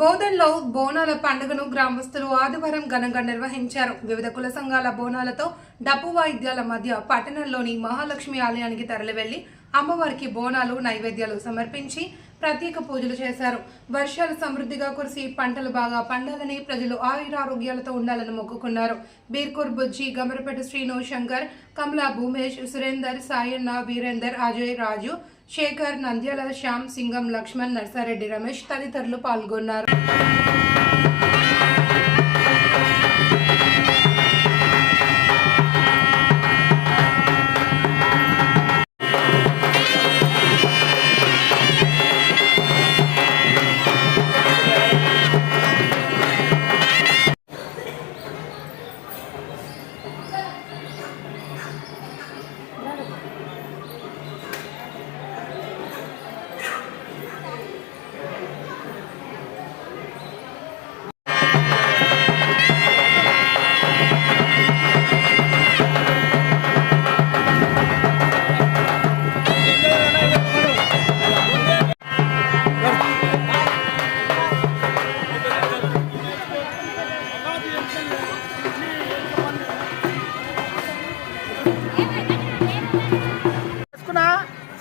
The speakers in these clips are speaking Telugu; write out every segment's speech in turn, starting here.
బోధన్లో బోనాల పండుగను గ్రామస్తులు ఆదివారం ఘనంగా నిర్వహించారు. వివిధ కుల సంఘాల బోనాలతో డప్పు వాయిద్యాల మధ్య పట్టణంలోని మహాలక్ష్మి ఆలయానికి తరలివెళ్లి అమ్మవారికి బోనాలు నైవేద్యాలు సమర్పించి ప్రత్యేక పూజలు చేశారు. వర్షాలు సమృద్ధిగా కురిసి పంటలు బాగా పండాలని, ప్రజలు ఆయురారోగ్యాలతో ఉండాలని మొక్కుకున్నారు. బీర్కూర్ బుజ్జి, గమరపేట శ్రీను, శంకర్, కమలా, భూమేష్, సురేందర్, సాయన్న, వీరేందర్, అజయ్, రాజు, శేఖర్, నంద్యాల, శ్యామ్, సింగం, లక్ష్మణ్, నర్సారెడ్డి, రమేష్ తదితరులు పాల్గొన్నారు.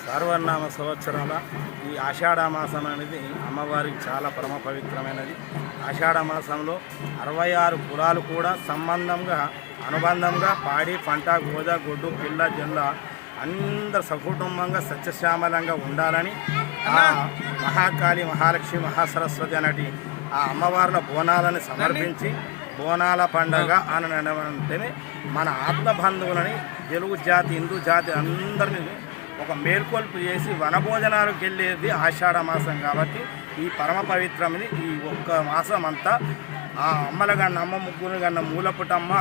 సర్వనామ సంవత్సరాల ఈ ఆషాఢమాసం అనేది అమ్మవారికి చాలా పరమ పవిత్రమైనది. ఆషాఢమాసంలో 66 కులాలు కూడా అనుబంధంగా పాడి, పంట, గోద, గొడ్డు, పిల్ల, జల్ల అందరు సకుటుంబంగా సత్యశ్యామలంగా ఉండాలని ఆ మహాకాళి, మహాలక్ష్మి, మహాసరస్వతి అనేటి ఆ అమ్మవార్ల బోనాలను సమర్పించి బోనాల పండగ అని అంటే మన ఆత్మబంధువులని, తెలుగు జాతి, హిందూ జాతి అందరినీ ఒక మేల్కొల్పు చేసి వనభోజనాలకు వెళ్ళేది ఆషాఢ మాసం. కాబట్టి ఈ పరమ పవిత్రమని ఈ ఒక్క మాసం అంతా ఆ అమ్మల గన్న, అమ్మ ముగ్గురు గన్న మూలపుటమ్మ,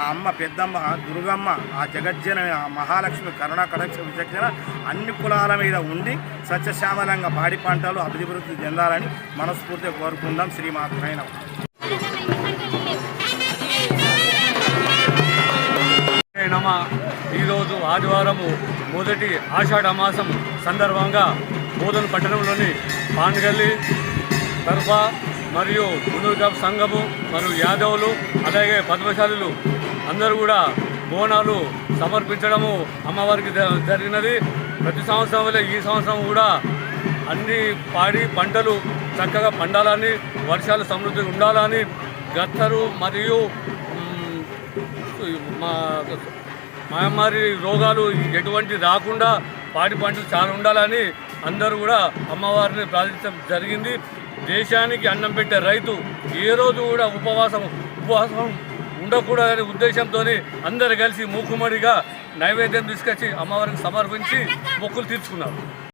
ఆ అమ్మ పెద్దమ్మ దుర్గమ్మ, ఆ జగజ్జన మహాలక్ష్మి కరుణా కటాక్ష విచక్షణ అన్ని కులాల మీద ఉండి సత్యశ్యామలంగా పాడి పంటలు అభివృద్ధి చెందాలని మనస్ఫూర్తిగా కోరుకుందాం. శ్రీమాత్రైన ఈరోజు ఆదివారము మొదటి ఆషాఢ మాసం సందర్భంగా బోధన పట్టణంలోని పాండగల్లి తరఫా మరియు గుండూరు సంఘము మరియు యాదవులు అలాగే పద్మశాలులు అందరూ కూడా బోనాలు సమర్పించడము అమ్మవారికి జరిగినది. ప్రతి సంవత్సరం వల్ల ఈ సంవత్సరం కూడా అన్ని పాడి పంటలు చక్కగా పండాలని, వర్షాలు సమృద్ధిగా ఉండాలని, గత్తరు మరియు మహమ్మారి రోగాలు ఎటువంటి రాకుండా పాడి పంటలు చాలా ఉండాలని అందరూ కూడా అమ్మవారిని ప్రార్థించడం జరిగింది. దేశానికి అన్నం పెట్టే రైతు ఏ రోజు కూడా ఉపవాసం ఉండకూడదనే ఉద్దేశంతో అందరు కలిసి మూకుమ్మడిగా నైవేద్యం తీసుకొచ్చి అమ్మవారికి సమర్పించి మొక్కులు తీర్చుకున్నారు.